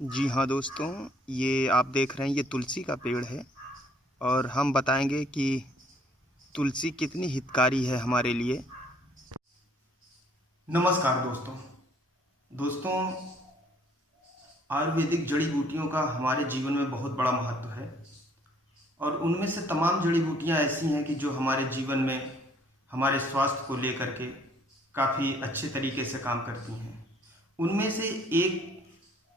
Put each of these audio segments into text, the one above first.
जी हाँ दोस्तों, ये आप देख रहे हैं ये तुलसी का पेड़ है और हम बताएंगे कि तुलसी कितनी हितकारी है हमारे लिए। नमस्कार दोस्तों। दोस्तों, आयुर्वेदिक जड़ी बूटियों का हमारे जीवन में बहुत बड़ा महत्व है और उनमें से तमाम जड़ी बूटियाँ ऐसी हैं कि जो हमारे जीवन में हमारे स्वास्थ्य को लेकर के काफ़ी अच्छे तरीके से काम करती हैं। उनमें से एक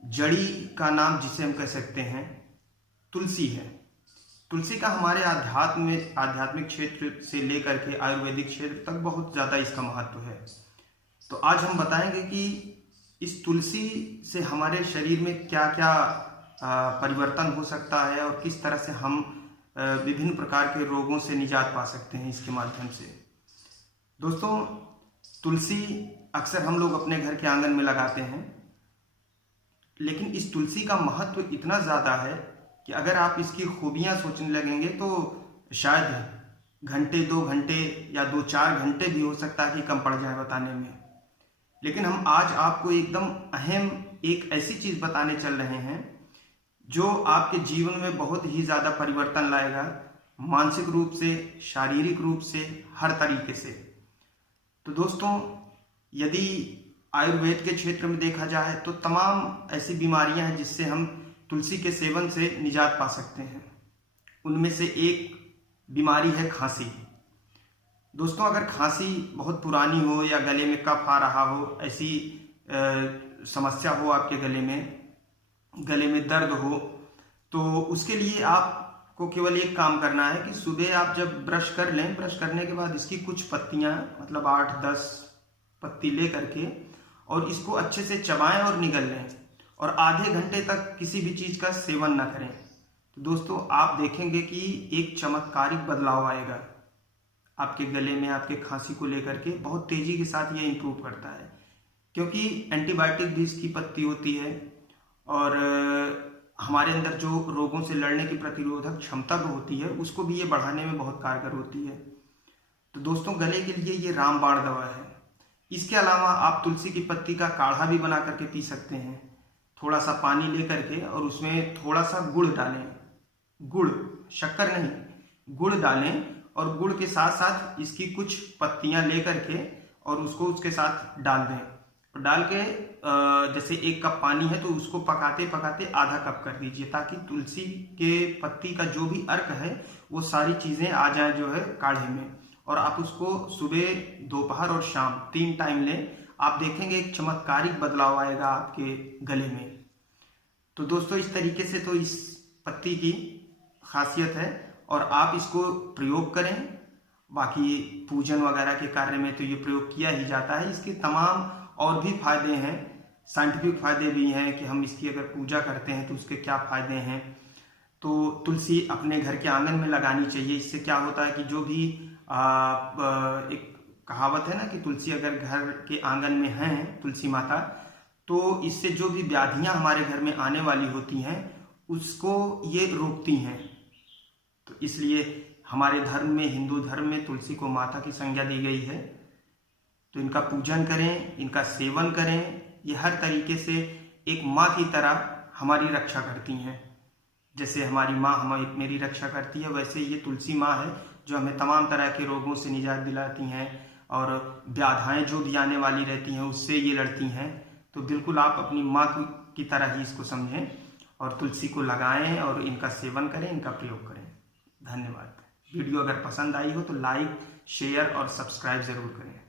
जड़ी का नाम जिसे हम कह सकते हैं तुलसी है। तुलसी का हमारे आध्यात्मिक क्षेत्र से लेकर के आयुर्वेदिक क्षेत्र तक बहुत ज़्यादा इसका महत्व है। तो आज हम बताएंगे कि इस तुलसी से हमारे शरीर में क्या क्या परिवर्तन हो सकता है और किस तरह से हम विभिन्न प्रकार के रोगों से निजात पा सकते हैं इसके माध्यम से। दोस्तों, तुलसी अक्सर हम लोग अपने घर के आंगन में लगाते हैं, लेकिन इस तुलसी का महत्व इतना ज़्यादा है कि अगर आप इसकी खूबियाँ सोचने लगेंगे तो शायद घंटे 2 घंटे या 2-4 घंटे भी हो सकता है कि कम पड़ जाए बताने में। लेकिन हम आज आपको एकदम अहम एक ऐसी चीज़ बताने चल रहे हैं जो आपके जीवन में बहुत ही ज़्यादा परिवर्तन लाएगा, मानसिक रूप से, शारीरिक रूप से, हर तरीके से। तो दोस्तों, यदि आयुर्वेद के क्षेत्र में देखा जाए तो तमाम ऐसी बीमारियां हैं जिससे हम तुलसी के सेवन से निजात पा सकते हैं। उनमें से एक बीमारी है खांसी। दोस्तों, अगर खांसी बहुत पुरानी हो या गले में कफ आ रहा हो, ऐसी समस्या हो, आपके गले में दर्द हो, तो उसके लिए आपको केवल एक काम करना है कि सुबह आप जब ब्रश कर लें, ब्रश करने के बाद इसकी कुछ पत्तियां, मतलब 8-10 पत्ती ले करके और इसको अच्छे से चबाएं और निगल लें और आधे घंटे तक किसी भी चीज़ का सेवन ना करें। तो दोस्तों, आप देखेंगे कि एक चमत्कारिक बदलाव आएगा आपके गले में। आपके खांसी को लेकर के बहुत तेजी के साथ ये इम्प्रूव करता है, क्योंकि एंटीबायोटिक भी इसकी पत्ती होती है और हमारे अंदर जो रोगों से लड़ने की प्रतिरोधक क्षमता जो होती है उसको भी ये बढ़ाने में बहुत कारगर होती है। तो दोस्तों, गले के लिए ये रामबाण दवा है। इसके अलावा आप तुलसी की पत्ती का काढ़ा भी बना करके पी सकते हैं। थोड़ा सा पानी ले करके और उसमें थोड़ा सा गुड़ डालें, गुड़, शक्कर नहीं, गुड़ डालें और गुड़ के साथ साथ इसकी कुछ पत्तियां ले करके और उसको उसके साथ डाल दें और डाल के जैसे 1 कप पानी है तो उसको पकाते पकाते आधा कप कर दीजिए, ताकि तुलसी के पत्ती का जो भी अर्क है वो सारी चीज़ें आ जाए जो है काढ़े में। और आप उसको सुबह, दोपहर और शाम 3 टाइम लें। आप देखेंगे एक चमत्कारिक बदलाव आएगा आपके गले में। तो दोस्तों, इस तरीके से तो इस पत्ती की खासियत है और आप इसको प्रयोग करें। बाकी पूजन वगैरह के कार्य में तो ये प्रयोग किया ही जाता है। इसके तमाम और भी फायदे हैं, साइंटिफिक फायदे भी हैं कि हम इसकी अगर पूजा करते हैं तो उसके क्या फायदे हैं। तो तुलसी अपने घर के आंगन में लगानी चाहिए। इससे क्या होता है कि जो भी एक कहावत है ना कि तुलसी अगर घर के आंगन में है तुलसी माता, तो इससे जो भी व्याधियां हमारे घर में आने वाली होती हैं उसको ये रोकती हैं। तो इसलिए हमारे धर्म में, हिंदू धर्म में तुलसी को माता की संज्ञा दी गई है। तो इनका पूजन करें, इनका सेवन करें। ये हर तरीके से एक माँ की तरह हमारी रक्षा करती हैं। जैसे हमारी माँ मेरी रक्षा करती है, वैसे ये तुलसी माँ है जो हमें तमाम तरह के रोगों से निजात दिलाती हैं और व्याधाएं जो भी आने वाली रहती हैं उससे ये लड़ती हैं। तो बिल्कुल आप अपनी माँ की तरह ही इसको समझें और तुलसी को लगाएं और इनका सेवन करें, इनका प्रयोग करें। धन्यवाद। वीडियो अगर पसंद आई हो तो लाइक, शेयर और सब्सक्राइब ज़रूर करें।